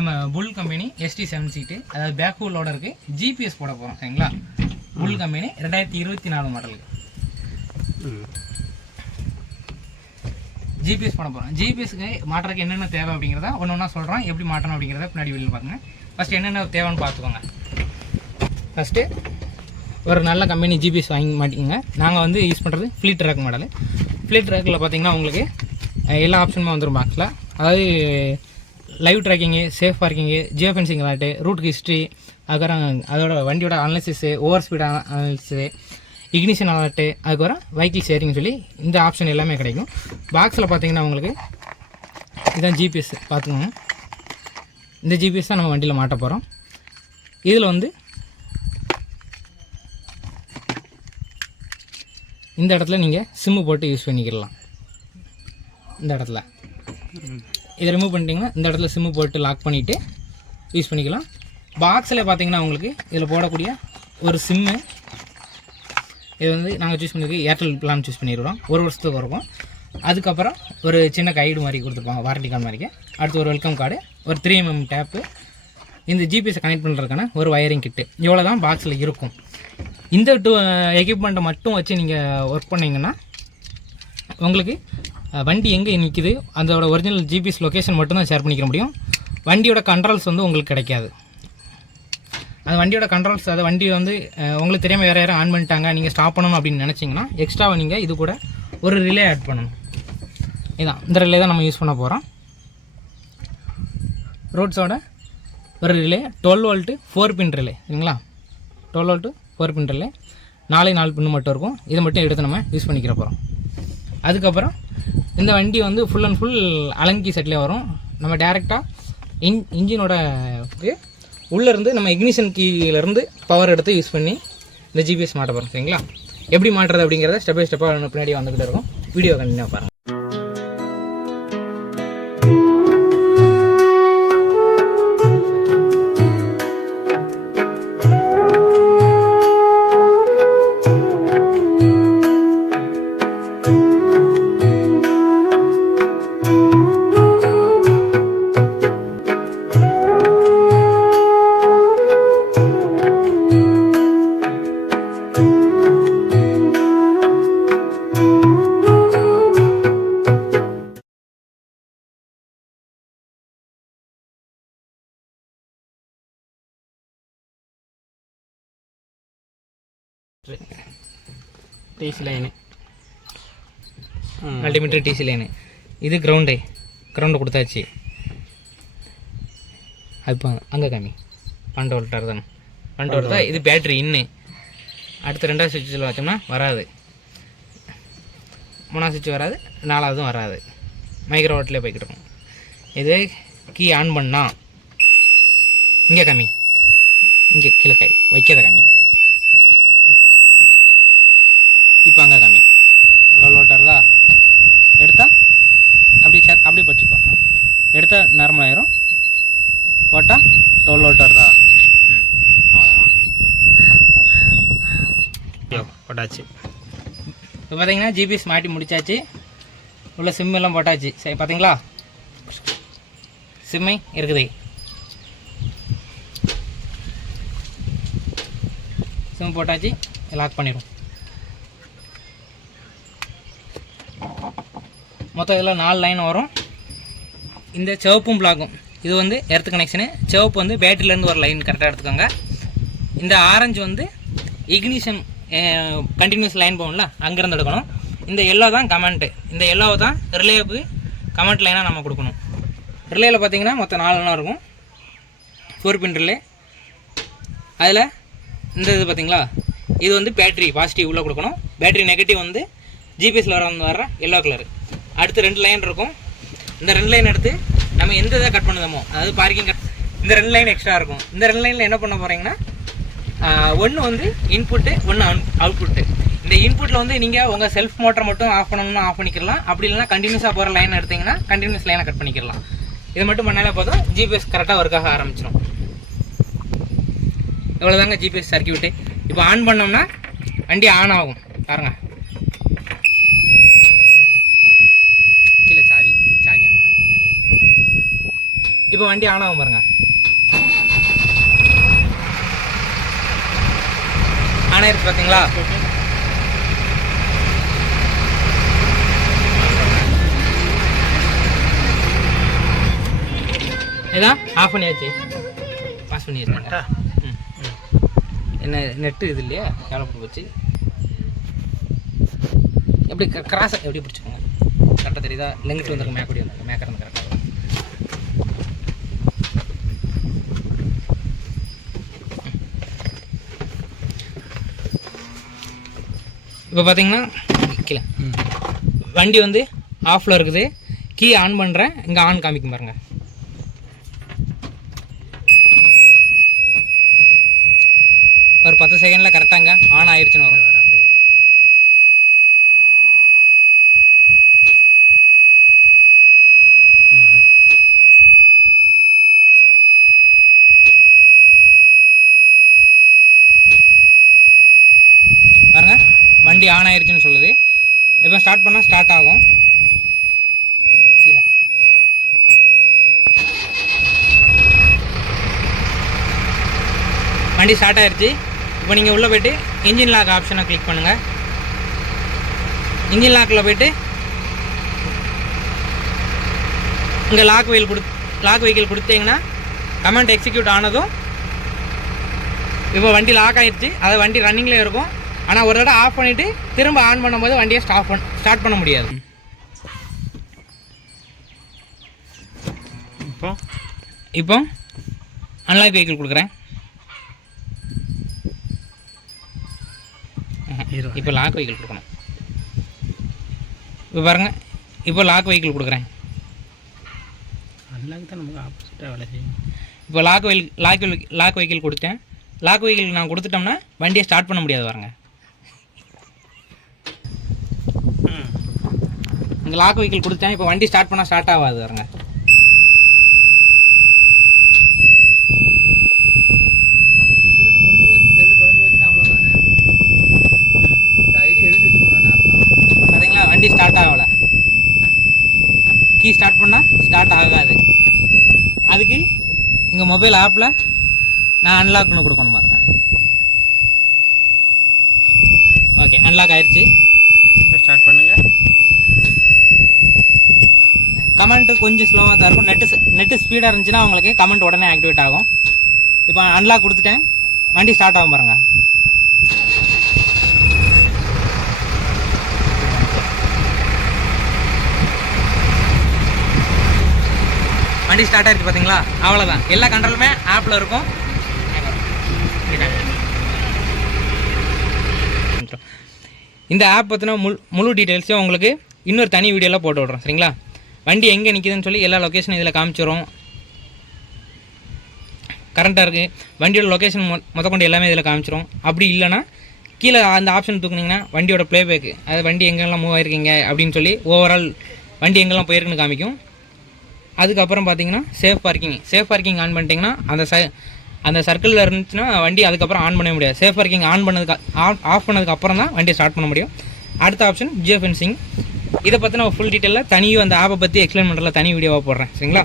நம்ம புல் company ST7 சீட்டு, அதாவது back ஹூலோட இருக்கு. GPS போட போகிறோம் சரிங்களா. புல் கம்பெனி 2024 மாடலுக்கு GPS போட போகிறோம். ஜிபிஎஸ்க்கு மாட்டுறதுக்கு என்னென்ன தேவை அப்படிங்கிறத ஒன்று ஒன்றா சொல்கிறோம். எப்படி மாட்டணும் அப்படிங்கிறத பின்னாடி வெளியில் பாருங்க. ஃபஸ்ட்டு என்னென்ன தேவைன்னு பார்த்துக்கோங்க. ஃபஸ்ட்டு ஒரு நல்ல கம்பெனி ஜிபிஎஸ் வாங்கி மாட்டிக்கோங்க. நாங்கள் வந்து யூஸ் பண்ணுறது ஃப்ளீட் ட்ராக் மாடலு. ஃப்ளீட் ட்ராக்கில் பார்த்தீங்கன்னா உங்களுக்கு எல்லா ஆப்ஷனுமே வந்துடும் பாக்ஸில். அதாவது live tracking, safe parking, geo fencing alert, route history, அதுக்கப்புறம் அதோட வண்டியோட analysis, over speed analysis, ignition alert, அதுக்கப்புறம் வெஹிக்கிள் ஷேரிங்னு சொல்லி இந்த ஆப்ஷன் எல்லாமே கிடைக்கும். பாக்ஸில் பார்த்தீங்கன்னா உங்களுக்கு இதுதான் ஜிபிஎஸ் பார்த்துக்கோங்க. இந்த ஜிபிஎஸ் தான் நம்ம வண்டியில் மாட்ட போகிறோம். இதில் வந்து இந்த இடத்துல நீங்கள் சிம்மு போட்டு யூஸ் பண்ணிக்கலாம். இந்த இடத்துல இதை ரிமூவ் பண்ணிட்டீங்கன்னா இந்த இடத்துல சிம்மு போட்டு லாக் பண்ணிவிட்டு யூஸ் பண்ணிக்கலாம். பாக்ஸில் பார்த்தீங்கன்னா உங்களுக்கு இதில் போடக்கூடிய ஒரு சிம்மு, இது வந்து நாங்கள் சூஸ் பண்ணியிருக்கு ஏர்டெல் பிளான் சூஸ் பண்ணிடுறோம். 1 வருஷத்துக்கு இருக்கும். அதுக்கப்புறம் ஒரு சின்ன கைடு மாதிரி கொடுத்துருப்பாங்க, வாரண்டி கார்டு மாதிரிக்கு. அடுத்து ஒரு வெல்கம் கார்டு, ஒரு 3mm டேப்பு, இந்த ஜிபிஎஸை கனெக்ட் பண்ணுறதுக்கான ஒரு வயரிங் கிட்டு. இவ்வளோ தான் பாக்ஸில் இருக்கும். இந்த எக்யூப்மெண்ட்டை மட்டும் வச்சு நீங்கள் ஒர்க் பண்ணிங்கன்னா உங்களுக்கு வண்டி எங்கே நிற்கிது அதோட ஒரிஜினல் ஜிபிஎஸ் லொக்கேஷன் மட்டும்தான் ஷேர் பண்ணிக்க முடியும். வண்டியோட கண்ட்ரோல்ஸ் வந்து உங்களுக்கு கிடைக்காது. அந்த வண்டியோட கண்ட்ரோல்ஸ், அதை வண்டி வந்து உங்களுக்கு தெரியாமல் வேறு யாரும் ஆன் பண்ணிட்டாங்க, நீங்கள் ஸ்டாப் பண்ணணும் அப்படின்னு நினச்சிங்கன்னா எக்ஸ்ட்ராவை நீங்கள் இது கூட ஒரு ரிலே ஆட் பண்ணணும். இதுதான் இந்த ரிலே தான் நம்ம யூஸ் பண்ண போகிறோம். ரோட்ஸோட ஒரு ரிலே 12 வோல்ட்டு 4 பின் ரிலே சரிங்களா. 12 வோல்ட்டு 4 பின் ரிலே, 4 பின்னு மட்டும் இருக்கும். இதை மட்டும் எடுத்து நம்ம யூஸ் பண்ணிக்கிற போகிறோம். அதுக்கப்புறம் இந்த வண்டி வந்து ஃபுல் அண்ட் ஃபுல் அலங்கி செட்லேயே வரும். நம்ம டேரெக்டாக இன்ஜினோட உள்ளேருந்து நம்ம இக்னிஷன் கீழேருந்து பவர் எடுத்து யூஸ் பண்ணி இந்த ஜிபிஎஸ் மாட்ட போகிறோம் சரிங்களா. எப்படி மாட்டுறது அப்படிங்கிறத ஸ்டெப் பை ஸ்டெப்பாக பின்னாடி வந்துக்கிட்டே இருக்கும். வீடியோ கண்டினியூ பாருங்கள். DC line, multimeter DC line. இது கிரவுண்டு கொடுத்தாச்சு. இப்போ அங்கே காமி 12 வோல்ட்டாக தானே, 12 வோல்ட் தான். இது பேட்ரி இன்னு. அடுத்த 2வது சுவிட்சில் வச்சோம்னா வராது, 3வது சுவிட்ச் வராது, 4வதும் வராது. மைக்ரோ வோல்ட்லேயே போய்கிட்டு இருக்கும். இது கீ ஆன் பண்ணா இங்கே காமி, இங்கே கீழே வைக்காத காமி. இப்போ அங்கே காமி 12 வோல்ட் வருதா. எடுத்தால் அப்படியே பச்சுக்கோ. எடுத்தால் நார்மல் ஆயிரும். போட்டால் 12 வோல்ட் வருதா. அவ்வளோதான், போட்டாச்சு. இப்போ பார்த்தீங்கன்னா ஜிபிஎஸ் மாட்டி முடிச்சாச்சு. உள்ள சிம் எல்லாம் போட்டாச்சு. சரி பார்த்தீங்களா, சிம்மை இருக்குது. சிம் போட்டாச்சு, லாக் பண்ணிடும். மொத்தம் இதில் 4 லைன் வரும். இந்த சிவப்பும் பிளாக்கும் இது வந்து எர்த் கனெக்ஷனு. சிவப்பு வந்து பேட்டரியிலேருந்து ஒரு லைன் கரெக்டாக எடுத்துக்கோங்க. இந்த ஆரஞ்சு வந்து இக்னிஷன் கண்டினியூஸ் லைன் போகணும்ல, அங்கேருந்து எடுக்கணும். இந்த எல்லோ தான் கமெண்ட்டு. இந்த எல்லோவை தான் ரிலேவுக்கு கமெண்ட் லைனாக நம்ம கொடுக்கணும். ரிலேயில் பார்த்தீங்கன்னா மொத்தம் 4 லைனாக இருக்கும். 4 பின் ரிலே. அதில் இந்த இது பார்த்தீங்களா, இது வந்து பேட்ரி பாசிட்டிவ் உள்ளே கொடுக்கணும். பேட்ரி நெகட்டிவ் வந்து ஜிபிஎஸில் வர எல்லோ கலரு. அடுத்து 2 லைன் இருக்கும். இந்த 2 லைன் எடுத்து நம்ம எந்த இதை கட் பண்ணுதமோ, அதாவது பார்க்கிங் கட், இந்த 2 லைன் எக்ஸ்ட்ரா இருக்கும். இந்த 2 லைனில் என்ன பண்ண போகிறீங்கன்னா, ஒன்று வந்து இன்புட்டு, ஒன்று அவுட்புட்டு. இந்த இன்புட்டில் வந்து நீங்கள் உங்கள் செல்ஃப் மோட்டர் மட்டும் ஆஃப் பண்ணணும்னா ஆஃப் பண்ணிக்கலாம். அப்படி இல்லைனா கண்டினியூஸாக போகிற லைன் எடுத்திங்கன்னா கண்டினியூஸ் லைனை கட் பண்ணிக்கலாம். இது மட்டும் பண்ணாலே போதும், ஜிபிஎஸ் கரெக்டாக ஒர்க் ஆக ஆரம்பிச்சிடும். இவ்வளோதாங்க ஜிபிஎஸ் சர்க்கியூட்டு. இப்போ ஆன் பண்ணோம்னா வண்டி ஆன் ஆகும் பாருங்க. கீழே சாவி ஆன் பண்ண. இப்போ வண்டி ஆன் ஆகும் பாருங்கள். ஆன் ஆயிடுச்சு பார்த்தீங்களா? இதான் ஆஃப் பண்ணியாச்சு, பாஸ் பண்ணிடுறேங்க. என்ன நெட்டு இது இல்லையா, கேலப்பு வச்சு எப்படி கிராஸாக எப்படி பிடிச்சிக்கோங்க. கரெக்டாக தெரியுதா? லெங்கிட்டு வந்துருக்க மேக்கடி வந்து மேக்கர் வந்து கரெக்டாக. இப்போ பார்த்தீங்கன்னா கீழே வண்டி வந்து ஆஃபில் இருக்குது. கீ ஆன் பண்ணுறேன், இங்கே ஆன் காமிக்கும் பாருங்க. ஒரு 10 செகண்டில் கரெக்டாங்க ஆன் ஆயிடுச்சுன்னு வரும். அப்படியே பாருங்க, வண்டி ஆன் ஆயிடுச்சுன்னு சொல்லுது. இப்போ ஸ்டார்ட் பண்ணால் ஸ்டார்ட் ஆகும். கீழே வண்டி ஸ்டார்ட் ஆயிடுச்சு. இப்போ நீங்கள் உள்ளே போய்ட்டு இன்ஜின் லாக் ஆப்ஷனை கிளிக் பண்ணுங்கள். இன்ஜின் லாக்கில் போய்ட்டு இங்கே லாக் வெஹிக்கிள் கொடுத்தீங்கன்னா கமெண்ட் எக்ஸிக்யூட் ஆனதும் இப்போ வண்டி லாக் ஆகிடுச்சு. அது வண்டி ரன்னிங்கில் இருக்கும். ஆனால் ஒரு தடவை ஆஃப் பண்ணிவிட்டு திரும்ப ஆன் பண்ணும்போது வண்டியை ஸ்டார்ட் பண்ண முடியாது. இப்போ அன்லாக் வெஹிக்கிள் கொடுக்குறேன். இப்போ லாக் வெஹிக்கிள் கொடுக்கணும். இப்போ பாருங்கள், இப்போ லாக் வெஹிக்கிள் கொடுக்குறேன். அன்லாக் தான் நமக்கு ஆப்போசிட்டாக வேலை செய்யும். இப்போ லாக் வெஹிக்கிள் கொடுத்தேன். லாக் வெஹிக்கிள் நான் கொடுத்துட்டோம்னா வண்டியை ஸ்டார்ட் பண்ண முடியாது. பாருங்க, இங்கே லாக் வெஹிக்கிள் கொடுத்தேன். இப்போ வண்டி ஸ்டார்ட் பண்ணால் ஸ்டார்ட் ஆகாது. பாருங்க, முடிஞ்சு போச்சு, செல்லு தொலைஞ்சு போச்சுன்னா அவ்வளோதானே. ஐடி எழுதி வச்சுக்கணும்னா பார்த்தீங்களா, வண்டி ஸ்டார்ட் ஆகலை. கீ ஸ்டார்ட் பண்ணால் ஸ்டார்ட் ஆகாது. அதுக்கு இங்கே மொபைல் ஆப்பில் நான் அன்லாக் பண்ணி கொடுக்கணுமா இருக்கேன். ஓகே, அன்லாக் ஆயிடுச்சு. இப்போ ஸ்டார்ட் பண்ணுங்கள். கமெண்ட்டு கொஞ்சம் ஸ்லோவாக தான் இருக்கும். நெட்டு ஸ்பீடாக இருந்துச்சுன்னா உங்களுக்கு கமெண்ட் உடனே ஆக்டிவேட் ஆகும். இப்போ அன்லாக் கொடுத்துட்டேன், வண்டி ஸ்டார்ட் ஆகும் பாருங்கள். வண்டி ஸ்டார்ட் ஆகிடுச்சு பார்த்தீங்களா? அவ்வளோதான். எல்லா கண்ட்ரோலுமே ஆப்பில் இருக்கும். இந்த ஆப் பற்றின முழு டீட்டெயில்ஸையும் உங்களுக்கு இன்னொரு தனி வீடியோவில் போட்டு விட்றோம். சரிங்களா? வண்டி எங்கே நிற்கிதுன்னு சொல்லி எல்லா லொக்கேஷனும் இதில் காமிச்சிடும். கரண்ட்டாக இருக்குது, வண்டியோட லொக்கேஷன் கொண்டு எல்லாமே இதில் காமிச்சிடும். அப்படி இல்லைனா கீழே அந்த ஆப்ஷன் தூக்குனிங்கன்னா வண்டியோட ப்ளேபேக்கு, அது வண்டி எங்கெல்லாம் மூவ் ஆகிருக்கீங்க அப்படின்னு சொல்லி ஓவரால் வண்டி எங்கெல்லாம் போயிருக்குன்னு காமிக்கும். அதுக்கப்புறம் பார்த்தீங்கன்னா சேஃப் பார்க்கிங் ஆன் பண்ணிட்டீங்கன்னா அந்த சர்க்கிளில் இருந்துச்சுன்னா வண்டி அதுக்கப்புறம் ஆன் பண்ண முடியாது. சேஃப் பார்க்கிங் ஆஃப் பண்ணதுக்கு அப்புறம் தான் வண்டியை ஸ்டார்ட் பண்ண முடியும். அடுத்த ஆப்ஷன் ஜியோ ஃபென்சிங். இதை பற்றின ஃபுல் டீட்டெயிலில் தனியும் அந்த ஆப்பை பற்றி எக்ஸ்பிளைன் பண்ணுறதுல தனி வீடியோவாக போடுறேன். சரிங்களா?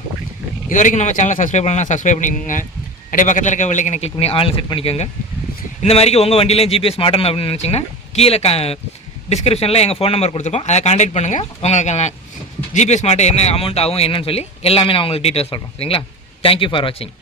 இது வரைக்கும் நம்ம சேனலை சப்ஸ்கிரைப் பண்ணலாம், சப்ஸ்கிரைப் பண்ணிக்கோங்க. அப்படியே பக்கத்தில் இருக்க வெள்ளைக்கனை கிளிக் பண்ணி ஆன்லைன் செட் பண்ணிக்கோங்க. இந்த மாதிரி உங்கள் வண்டியிலையும் ஜிபிஎஸ் மாட்டணும் அப்படின்னு நினச்சிங்கன்னா கீழே டிஸ்கிரிப்ஷனில் எங்கள் ஃபோன் நம்பர் கொடுத்துருக்கோம். அதை கான்டாக்ட் பண்ணுங்கள். உங்களுக்கு ஜிபிஎஸ் மாட்ட என்ன அமௌண்ட் ஆகும் என்னன்னு சொல்லி எல்லாமே நான் உங்களுக்கு டீட்டெயில்ஸ் சொல்கிறேன். சரிங்களா? தேங்க்யூ ஃபார் வாட்சிங்.